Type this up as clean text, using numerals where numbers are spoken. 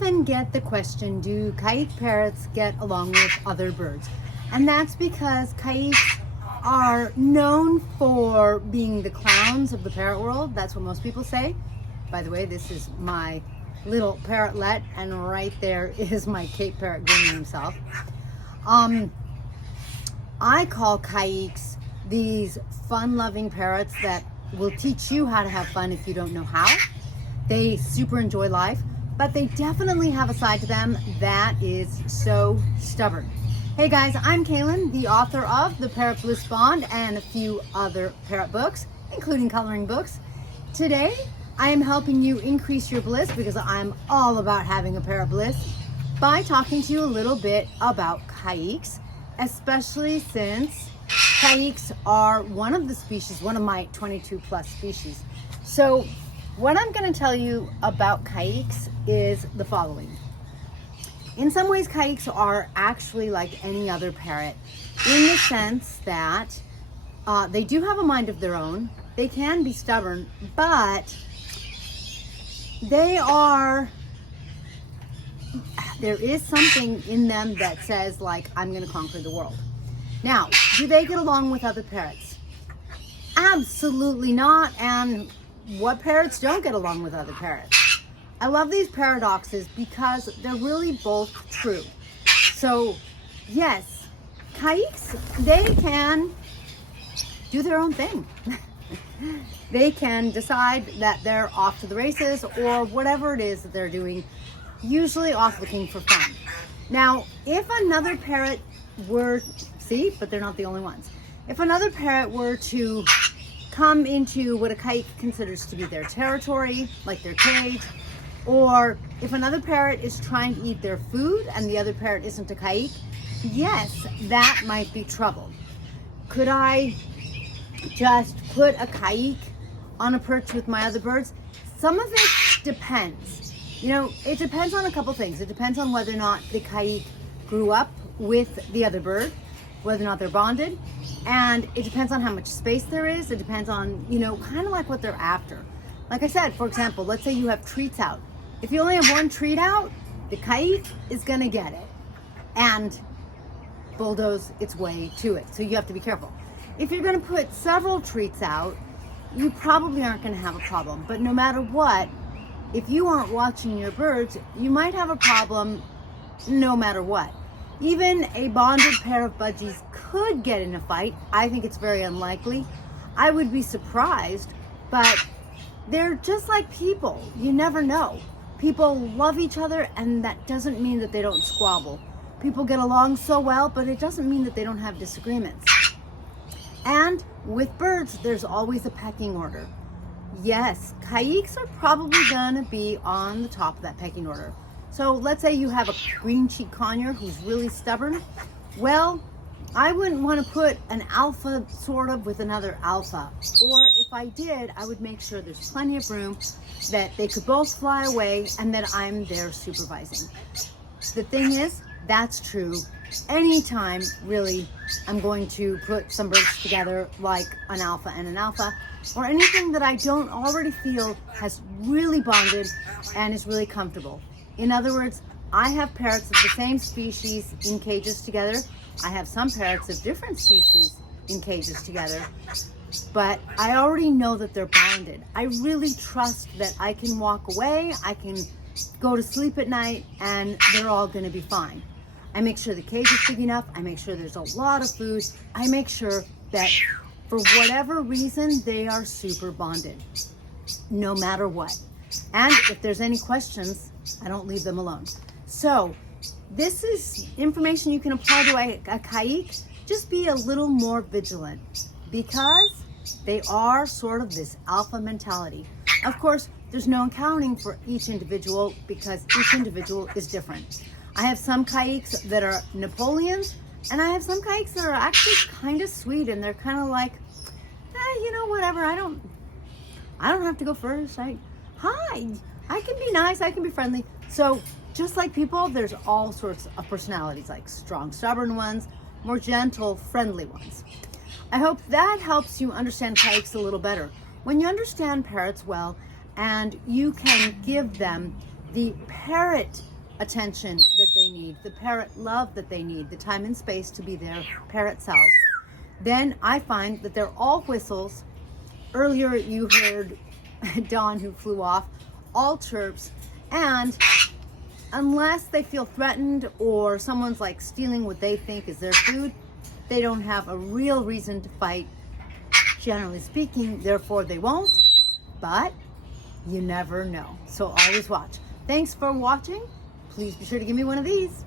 often get the question, do Caique parrots get along with other birds? And that's because Caiques are known for being the clowns of the parrot world. That's what most people say. By the way, this is my little parrotlet, and right there is my Cape parrot grooming himself. I call Caiques these fun-loving parrots that will teach you how to have fun if you don't know how. They super enjoy life, but they definitely have a side to them that is so stubborn. Hey guys, I'm Kaylin, the author of The Parrot Bliss Bond and a few other parrot books, including coloring books. Today, I am helping you increase your bliss because I'm all about having a parrot bliss by talking to you a little bit about Caiques, especially since Caiques are one of the species, one of my 22 plus species. So what I'm going to tell you about Caiques is the following. In some ways, Caiques are actually like any other parrot in the sense that they do have a mind of their own. They can be stubborn, but there is something in them that says, like, I'm going to conquer the world. Now, do they get along with other parrots? Absolutely not. And what parrots don't get along with other parrots? I love these paradoxes because they're really both true. So, yes, Caiques, they can do their own thing. They can decide that they're off to the races or whatever it is that they're doing, usually off looking for fun. Now, if another parrot were, but they're not the only ones. If another parrot were to come into what a Caique considers to be their territory, like their cage, or if another parrot is trying to eat their food and the other parrot isn't a Caique, yes, that might be trouble. Could I just put a Caique on a perch with my other birds? Some of it depends. You know, it depends on a couple things. It depends on whether or not the Caique grew up with the other bird, whether or not they're bonded, and it depends on how much space there is. It depends on, you know, kind of like what they're after. Like I said, for example, let's say you have treats out. If you only have one treat out, the Caique is gonna get it and bulldoze its way to it. So you have to be careful. If you're gonna put several treats out, you probably aren't gonna have a problem. But no matter what, if you aren't watching your birds, you might have a problem no matter what. Even a bonded pair of budgies could get in a fight. I think it's very unlikely. I would be surprised, but they're just like people. You never know. People love each other, and that doesn't mean that they don't squabble. People get along so well, but it doesn't mean that they don't have disagreements. And with birds, there's always a pecking order. Yes, Caiques are probably gonna be on the top of that pecking order. So let's say you have a green-cheeked conure who's really stubborn. Well, I wouldn't want to put an alpha sort of with another alpha. Or if I did, I would make sure there's plenty of room that they could both fly away and that I'm there supervising. The thing is, that's true anytime, really, I'm going to put some birds together like an alpha and an alpha, or anything that I don't already feel has really bonded and is really comfortable. In other words, I have parrots of the same species in cages together. I have some parrots of different species in cages together, but I already know that they're bonded. I really trust that I can walk away, I can go to sleep at night, and they're all gonna be fine. I make sure the cage is big enough, I make sure there's a lot of food, I make sure that for whatever reason, they are super bonded, no matter what. And if there's any questions, I don't leave them alone. So this is information you can apply to a Caique. Just be a little more vigilant because they are sort of this alpha mentality. Of course, there's no accounting for each individual because each individual is different. I have some Caiques that are Napoleons, and I have some Caiques that are actually kind of sweet, and they're kind of like, you know, whatever. I don't have to go first. Hi, I can be nice, I can be friendly. So just like people, there's all sorts of personalities, like strong, stubborn ones, more gentle, friendly ones. I hope that helps you understand Caiques a little better. When you understand parrots well and you can give them the parrot attention that they need, the parrot love that they need, the time and space to be their parrot selves, then I find that they're all whistles. Earlier you heard Dawn, who flew off, all chirps, and unless they feel threatened or someone's like stealing what they think is their food, they don't have a real reason to fight, generally speaking, therefore they won't, but you never know. So always watch. Thanks for watching. Please be sure to give me one of these.